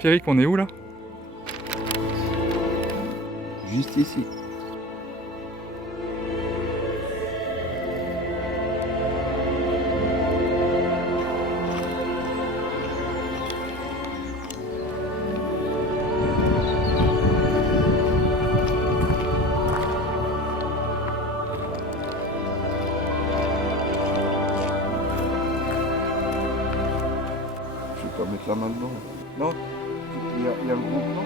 Pierrick, on est où là? Juste ici. Je vais pas mettre la main dedans. Non, il y a le gros plan.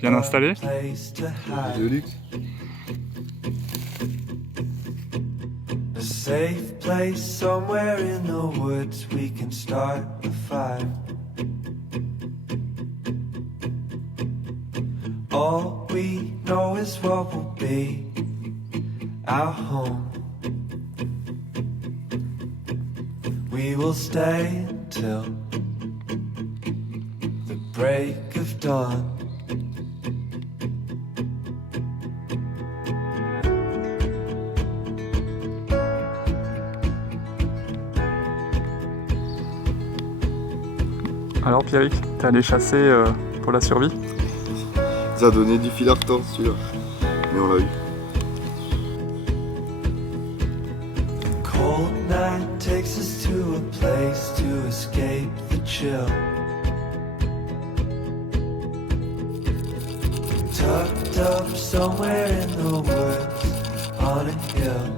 Bien installé? De luxe. A safe place somewhere in the woods we can start a fire. All we know is what will be our home. We will stay until the break of dawn. Alors Pierrick, t'es allé chasser pour la survie? Ça a donné du fil à retordre celui-là. Mais on l'a eu. Cold night takes us to a place to escape the chill. Tucked up somewhere in the woods on a hill.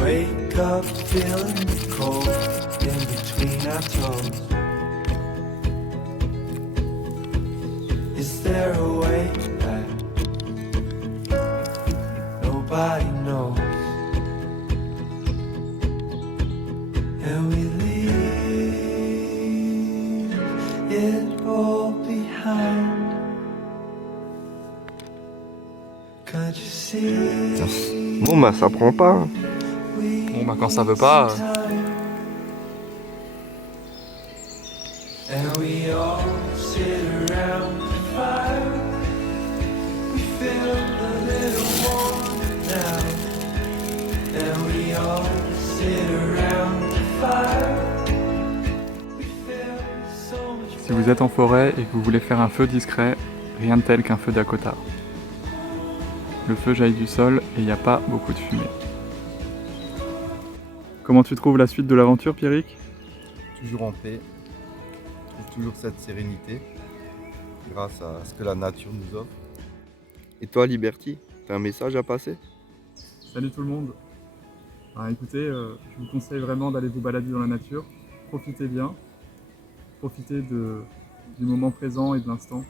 Wake up feeling the cold in between our toes. Is there a way back? Nobody knows. And we leave it all behind. Can't you see? Bon bah ça prend pas. Bon bah quand ça veut pas... And we all sit around the fire. We feel a little warm now. And we all sit around the fire. We feel so much. Si vous êtes en forêt et que vous voulez faire un feu discret, rien de tel qu'un feu Dakota. Le feu jaillit du sol et il n'y a pas beaucoup de fumée. Comment tu trouves la suite de l'aventure, Pierrick? Toujours en paix. toujours cette sérénité grâce à ce que la nature nous offre. Et toi, Liberty, t'as un message à passer? Salut tout le monde. Écoutez, je vous conseille vraiment d'aller vous balader dans la nature. Profitez bien. Profitez du moment présent et de l'instant.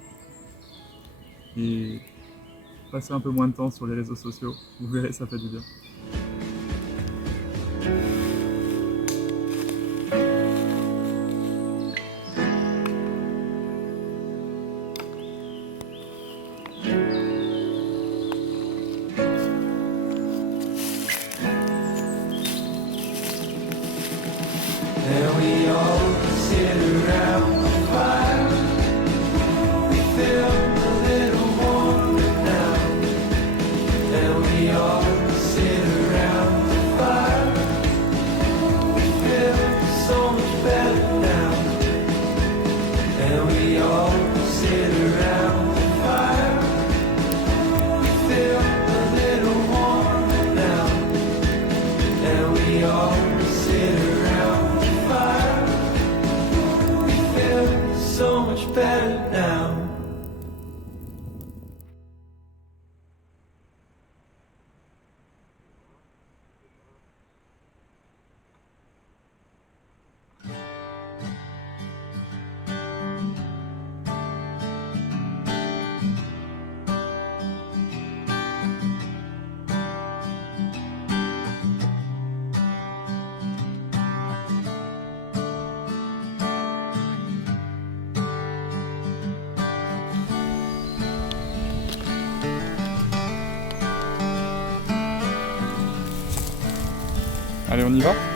Et passez un peu moins de temps sur les réseaux sociaux. Vous verrez, ça fait du bien. And we all sit around the fire. We feel a little warmer now. And we all sit around the fire. We feel so much better now. And we all sit around the fire. We feel a little warmer now. And we all sit around fire. We feel so much better now. Allez, on y va ?